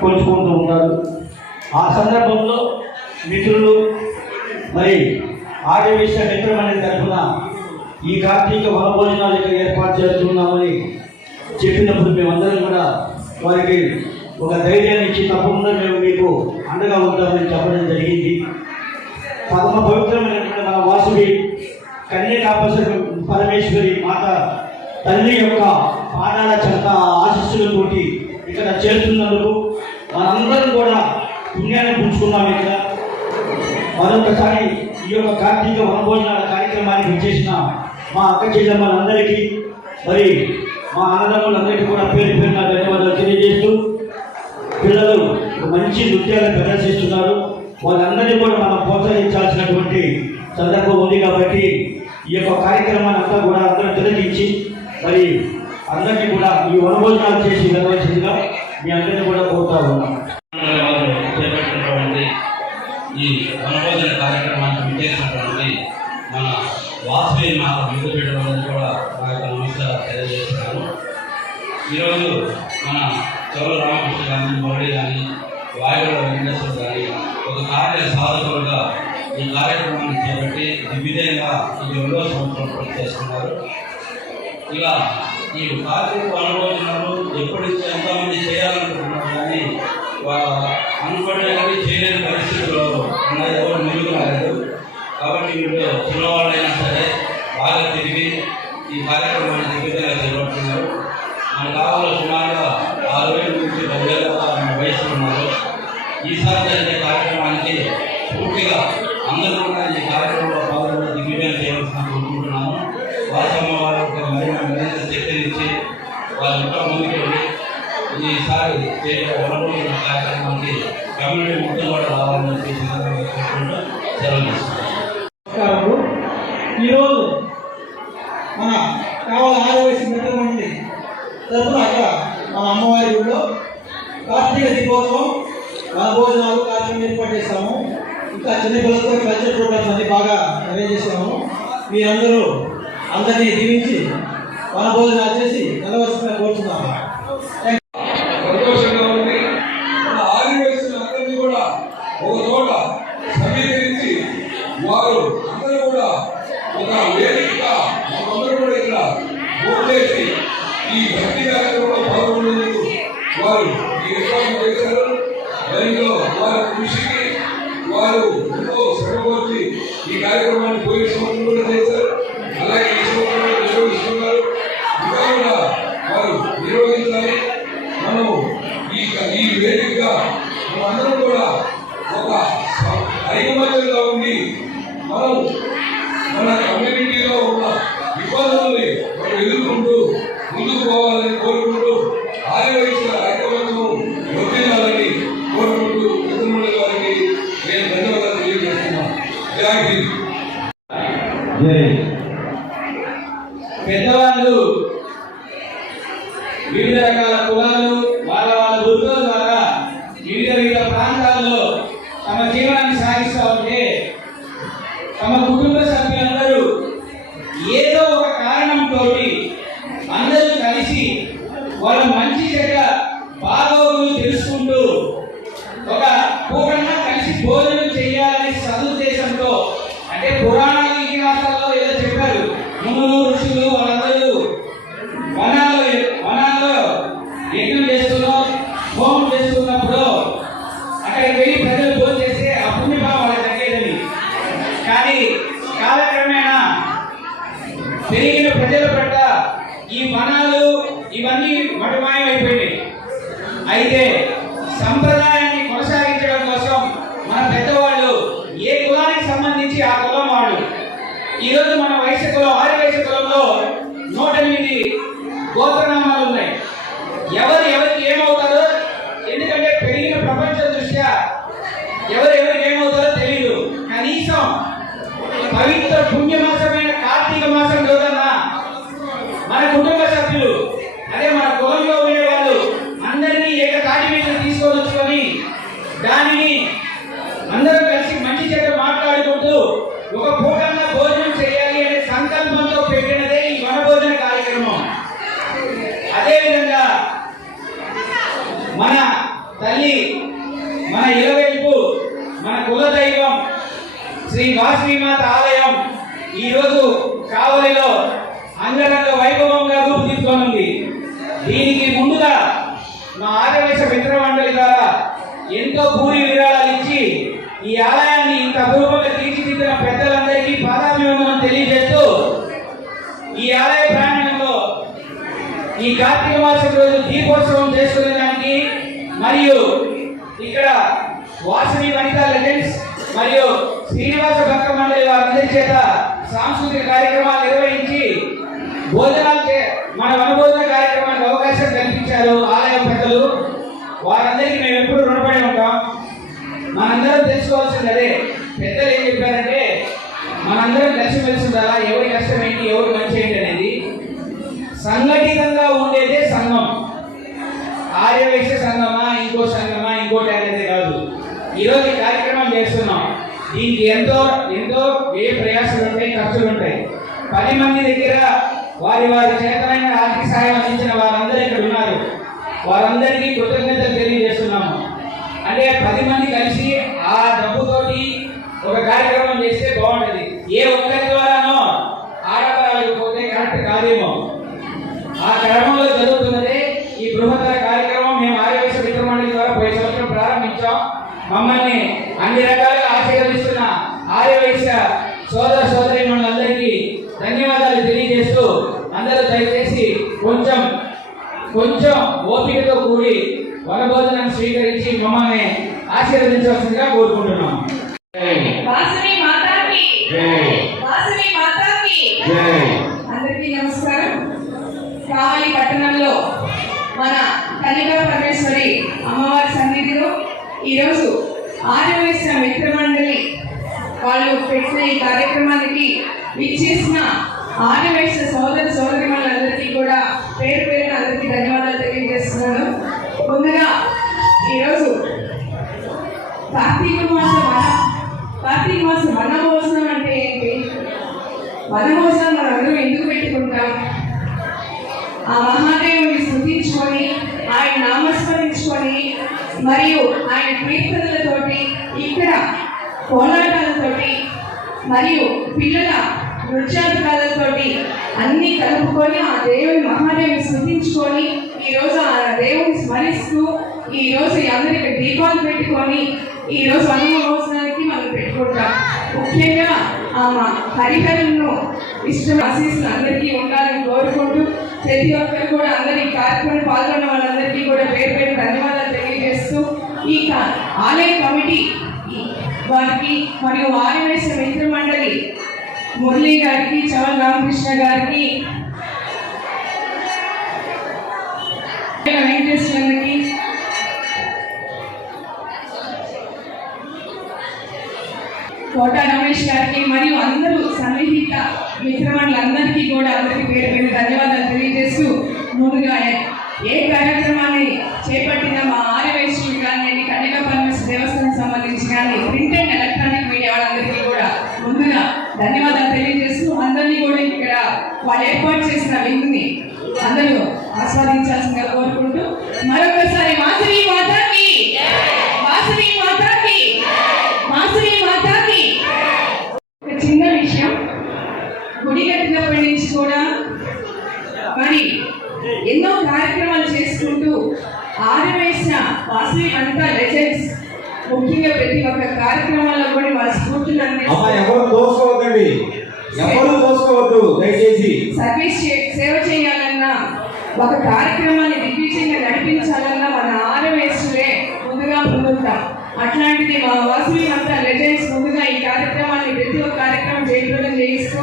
కోల్చుకుంటూ ఉంటారు. ఆ సందర్భంలో మిత్రులు మరి ఆర్యవేశ మిత్రమనేది తరఫున ఈ కార్తీక వనభోజనాలు ఇక్కడ ఏర్పాటు చేస్తున్నామని చెప్పినప్పుడు మేమందరం కూడా వారికి ఒక ధైర్యాన్ని ఇచ్చి తప్పకుండా మేము మీకు అండగా ఉంటామని చెప్పడం జరిగింది. పరమ పవిత్రమైనటువంటి మన వాసుడి కన్యకాపసరి పరమేశ్వరి మాత తల్లి యొక్క పాదాల చెంత ఆశీస్సులతోటి ఇక్కడ చేస్తున్నందుకు మనందరం కూడా పుణ్యాన్ని పుంజుకున్నాం. ఇక్కడ మరొకసారి ఈ యొక్క కార్తీక వనభోజనాల కార్యక్రమానికి వచ్చేసిన మా అక్క చెల్లెమ్మలందరికీ మరి మా అన్నదమ్ములందరికీ కూడా పేరు పేరున ధన్యవాదాలు తెలియజేస్తూ, పిల్లలు మంచి నృత్యాలు ప్రదర్శిస్తున్నారు. వాళ్ళందరినీ కూడా మనం ప్రోత్సహించాల్సినటువంటి సందర్భం ఉంది. కాబట్టి ఈ యొక్క కార్యక్రమాన్ని అంతా కూడా అందరూ తిలకించి మరి అందరినీ కూడా ఈ వనభోజనాలు చేసి నిర్వహించిందిగా మీ అందరినీ కూడా కోరుతా ఉన్నాం. చేపట్టినటువంటి ఈ వనభోజన కార్యక్రమానికి విచ్చేసినటువంటి మన వాసవి మాత మిగపేట కూడా నా యొక్క నమస్కారాలు తెలియజేస్తున్నాను. ఈరోజు మన చౌర రామకృష్ణ కానీ మురళి కానీ వాయువుల వెంకటేశ్వర కానీ ఒక కార్య సాధకులుగా ఈ కార్యక్రమాన్ని చేపట్టి దిగ్విజయంగా ఈ 2వ సంవత్సరం పూర్తి చేస్తున్నారు. ఇలా ఈ కార్తీక వనభోజనాలు ఎప్పటి నుంచి ఎంతమంది చేయాలనుకుంటున్నారు కానీ వాళ్ళ అనుకునే కానీ చేయలేని పరిస్థితుల్లో ఉన్నాయి, ఎవరు ముందుకు రాలేదు. కాబట్టి వీళ్ళు చిన్నవాళ్ళైనా సరే బాగా తిరిగి ఈ కార్యక్రమాన్ని దిగ్విజయంగా చేపడుతున్నారు. మన కాలంలో సుమారుగా 6,000 నుంచి 10,000 వయసు ఉన్నారు. ఈసారి జరిగే కార్యక్రమానికి పూర్తిగా అందరూ కూడా ఈ కార్యక్రమంలో పాల్గొని దిగ్విజయం చేయవలసిన కోరుకుంటున్నాము. వాసమ్మ వారు మరింత శక్తినిచ్చి వాళ్ళ ఇంకా ముందుకెళ్ళి ఈసారి వనభోజన కార్యక్రమానికి కమ్యూనిటీ మొత్తం కూడా రావాలని చెప్పి కోరుకుంటూ సెలవు తీసుకుంటాం. ఈరోజు మన కావాలి ఆదివాసీ మిత్రమండలి తరఫున అక్కడ మన అమ్మవారి ఊళ్ళో కార్తీక దీపోత్సవం వనభోజనాలు కార్యక్రమం ఏర్పాటు చేస్తాము. ఇంకా చిన్నపిల్లలతో కల్చర్ ప్రోగ్రామ్స్ అన్ని బాగా అరేంజ్ చేసాము. మీరందరూ అందరినీ దీవించి వనభోజనాలు చేసి నిలవలసిందిగా కోరుతున్నాము. సంతోషంగా ఉంది. మన ఆదివాసులందరినీ కూడా ఒక చోట సమీకరించి వారు అందరూ కూడా ఒక వేదికగా మనందరూ కూడా ఇక్కడ ఓట్లేసి ఈ భక్తి కార్యక్రమంలో పాల్గొనేందుకు వారు ఈ ఏర్పాటు చేశారు. దానిలో వారి కృషికి వారు ఎంతో శ్రమపడి ఈ కార్యక్రమాన్ని పోయిన సంవత్సరం కూడా చేశారు. అలాగే ఈ సంవత్సరం నిర్వహిస్తున్నారు. ఇంకా కూడా వారు నిర్వహించాలి. మనము ఈ వేదికగా మనందరం కూడా ఒక ఐకమత్యంగా ఉండి మనం మన కమ్యూనిటీలో ఉన్న ఇబ్బందుల్ని మనం ఎదుర్కొంటూ ముందుకు పోవాలని కోరుకుంటూ ఆదివాసీల ఐకమత్యం వర్ధిల్లాలని కోరుకుంటూ మిత్రుల వారికి నేను ధన్యవాదాలు తెలియజేస్తున్నాను. జై హింద్. పెద్దవాళ్ళు వివిధ రకాల కులాలు వాళ్ళ వృత్తుల ద్వారా వివిధ ప్రాంతాల్లో తమ జీవనాన్ని సాగిస్తూ ఉంటే తమ కుటుంబ సభ్యులందరూ ఏదో ఒక కారణంతో అందరూ కలిసి వాళ్ళ మంచి చెడ్డ బాగోగులు తెలుసుకుంటూ ఒక పూర్ణంగా కలిసి భోజనం చేయాలనే సదుద్దేశంతో, అంటే పురాణాల ఇతిహాసాల్లో ఏదో చెప్పారు, మునులు ఋషులు వాళ్ళందరూ వనాల్లో యజ్ఞం చేస్తున్నాం, హోమం చేస్తున్నప్పుడు అక్కడికి వెళ్ళి ప్రజలు భోజనం చేస్తే ఆ పుణ్యభావం వాళ్ళకి తగ్గేదని. కానీ కాలక్రమేణా పెరిగిన ప్రజల పట్ల ఈ వనాలు ఇవన్నీ మటుమాయమైపోయినాయి. అయితే సంప్రదాయాన్ని కొనసాగించడం కోసం మన పెద్దవాళ్ళు ఏ కులానికి సంబంధించి ఆ కులం వాళ్ళు, ఈరోజు మన వైశ్య కులం ఆదివాసీ కులంలో 108 గోత్రనామాలు ఉన్నాయి. ఎవరికి ఏమవుతారో, ఎందుకంటే పెరిగిన ప్రపంచ దృష్ట్యా ఎవరికి ఏమవుతారో తెలియదు. కనీసం పవిత్ర పుణ్యమాసమైన కార్తీక మాసం రోజున మన కుటుంబ సభ్యులు, అదే మన కులంలో ఉండే వాళ్ళు అందరినీ ఏకతాటి మీద తీసుకొని వచ్చుకొని దానిని అందరూ కలిసి మంచి చెడ్డ మాట్లాడుకుంటూ ఒక పూటంగా భోజనం చేయాలి అనే సంకల్పంతో పెట్టినదే ఈ వనభోజన కార్యక్రమం. అదేవిధంగా మన తల్లి, మన ఇలవెల్పు, మన కులదైవం శ్రీ వాసవిమాత ఆలయం ఈరోజు కావలిలో అంగరంగ వైభవంగా రూపుదిద్దుకొనుంది. దీనికి ముందుగా మా ఆర్యవైశ్య మిత్ర మండలి ద్వారా ఎంతో భూమి విరాళాలు ఇచ్చి ఈ ఆలయాన్ని ఇంత అపూర్వంగా తీర్చిదిద్దిన పెద్దలందరికీ పాదాభివందనం తెలియజేస్తూ ఈ ఆలయ ప్రాంగణంలో ఈ కార్తీక మాసం రోజు దీపోత్సవం చేసుకునేదానికి మరియు ఇక్కడ వాసవి వనితా లెజెండ్స్ మరియు శ్రీనివాస భక్త మండలి వారందరి చేత సాంస్కృతిక కార్యక్రమాలు నిర్వహించి మన వనభోజన కార్యక్రమానికి అవకాశం కల్పించారు ఆలయం పెద్దలు. వారందరికీ మేము ఎప్పుడు రుణపడి ఉంటాం. మనందరం తెలుసుకోవాల్సింది అదే. పెద్దలు ఏం చెప్పారంటే మనందరం కలిసిమెలిసి ఉండాలా, ఎవరి కష్టం ఏంటి, ఎవరి మంచి ఏంటి అనేది. సంఘటితంగా ఉండేదే సంఘం. ఆర్యవైశ్య సంఘమా, ఇంకో సంఘమా, ఇంకోటి అనేది కాదు. ఈరోజు ఈ కార్యక్రమం చేస్తున్నాం. దీనికి ఎంతో ఎంతో వ్యయ ప్రయాసాలు ఉంటాయి, ఖర్చులు ఉంటాయి. 10 మంది దగ్గర వారి చేతనైన ఆర్థిక సహాయం అందించిన వారందరూ ఇక్కడ ఉన్నారు. వారందరికీ కృతజ్ఞతలు తెలియజేస్తున్నాము. అంటే 10 మంది కలిసి ఆ డబ్బుతోటి ఒక కార్యక్రమం చేస్తే బాగుంటుంది. ఏ ఒక్కరి ద్వారానో ఆడపడాలకు పోతే కరెక్ట్ కాదేమో. ఆ క్రమంలో జరుగుతున్నదే ఈ బృహత్తర కార్యక్రమం. మేము ఆర్యవైశ్య మిత్ర మండలి ద్వారా పోయే సంవత్సరం ప్రారంభించాం. మమ్మల్ని అన్ని రకాలుగా ఆశీర్వదిస్తున్న ఆర్యవైశ్య సోదర సోదరీమణులందరికీ ధన్యవాదాలు తెలియజేస్తూ అందరూ దయచేసి కొంచెం ఓపికతో కూడి వనభోజనం స్వీకరించి మమ్మల్ని ఆశీర్వదించవలసిందిగా కోరుకుంటున్నాం. వాసవి మాతాకి జై, వాసవి మాతాకి జై. అందరికీ నమస్కారం. కావలి పట్టణంలో మన కన్యకా పరమేశ్వరి అమ్మవారి సన్నిధిలో ఈరోజు ఆర్యవైశ్య మిత్ర మండలి వాళ్ళు పెట్టిన ఈ కార్యక్రమానికి విచ్చేసిన ఆర్యవైశ్య సోదర సోదరిమణులందరికీ కూడా పేరు పేరున అందరికీ ధన్యవాదాలు తెలియజేస్తున్నాను. ముందుగా ఈరోజు కార్తీక మాస వనభోజనం అంటే ఏంటి? వనభోజనం మనం అందరూ ఎందుకు పెట్టుకుంటాం? ఆ మహాదేవుని స్తుతించుకొని, ఆయన నామస్మరించుకొని, మరియు ఆయన కీర్తనలతోటి, ఇక్కడ కోలాటాలతోటి మరియు పిల్లల నృత్యాధికారులతోటి అన్ని కలుపుకొని ఆ దేవుని మహాదేవిని స్తుతించుకొని ఈరోజు ఆ దేవుని స్మరిస్తూ ఈరోజు అందరికి దీపాలు పెట్టుకొని ఈరోజు వనభోజనానికి మనం పెట్టుకుంటాం. ముఖ్యంగా ఆ హరిహరులను ఇష్టం ఆశీస్సులు అందరికీ ఉండాలని కోరుకుంటూ ప్రతి ఒక్కరు కూడా అందరి కార్యక్రమం పాల్గొన్న వాళ్ళందరికీ కూడా పేరు పేరు ధన్యవాదాలు తెలియజేస్తూ ఈ ఆలయ కమిటీ వారికి మరియు ఆర్యవైశ్య మిత్ర మండలి మురళి గారికి, చవల్ రామకృష్ణ గారికి, వెంకటేశ్వరునికి, కోట రమేష్ గారికి మరియు అందరూ సన్నిహిత మిత్రమండలందరికీ కూడా అందరికీ పేరు పేరు ధన్యవాదాలు తెలియజేస్తూ ముందుగా ఏ కార్యక్రమాన్ని చేపట్టిన మా ఆర్యవైశ్యులు కానీ, కన్యకా పరమేశ్వర దేవస్థానం సంబంధించి కానీ, ప్రింట్ అండ్ ఎలక్ట్రానిక్ మీడియా వాళ్ళందరికీ కూడా ముందుగా ధన్యవాదాలు తెలియజేస్తూ అందరినీ కూడా ఇక్కడ వాళ్ళు ఏర్పాటు చేసిన విందుని అందరూ ఆస్వాదించాల్సిందిగా కోరుకుంటూ మరొకసారి వాసవి మాతాకి, వాసవి మాతాకి, వాసవి మాతాకి. ఒక చిన్న విషయం, గుడి కట్టినప్పటి నుంచి కూడా మరి ఎన్నో కార్యక్రమాలు చేసుకుంటూ ఆర్యవైశ్య వాసవి వనితా లెజెండ్స్ ముఖ్యంగా ప్రతి ఒక్క కార్యక్రమాల్లో కూడా వాళ్ళ స్ఫూర్తులు దయచేసి సర్వీస్ సేవ చేయాలన్నా, ఒక కార్యక్రమాన్ని దిగ్విజయంగా నడిపించాలన్నా మన ఆర్యవైశ్యులే ముందుగా ముందుంటాం. అట్లాంటిది మా వాసవి వనితా లెజెండ్స్ ముందుగా ఈ కార్యక్రమాన్ని ప్రతి ఒక్క కార్యక్రమం జయప్రదం చేయిస్తూ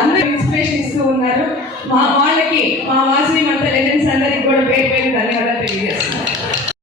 అందరూ ఇన్స్పిరేషన్ ఇస్తూ ఉన్నారు. వాళ్ళకి మా వాసవి వనితా లెజెండ్స్ అందరికీ కూడా పేరు పేరు ధన్యవాదాలు తెలియజేస్తున్నారు.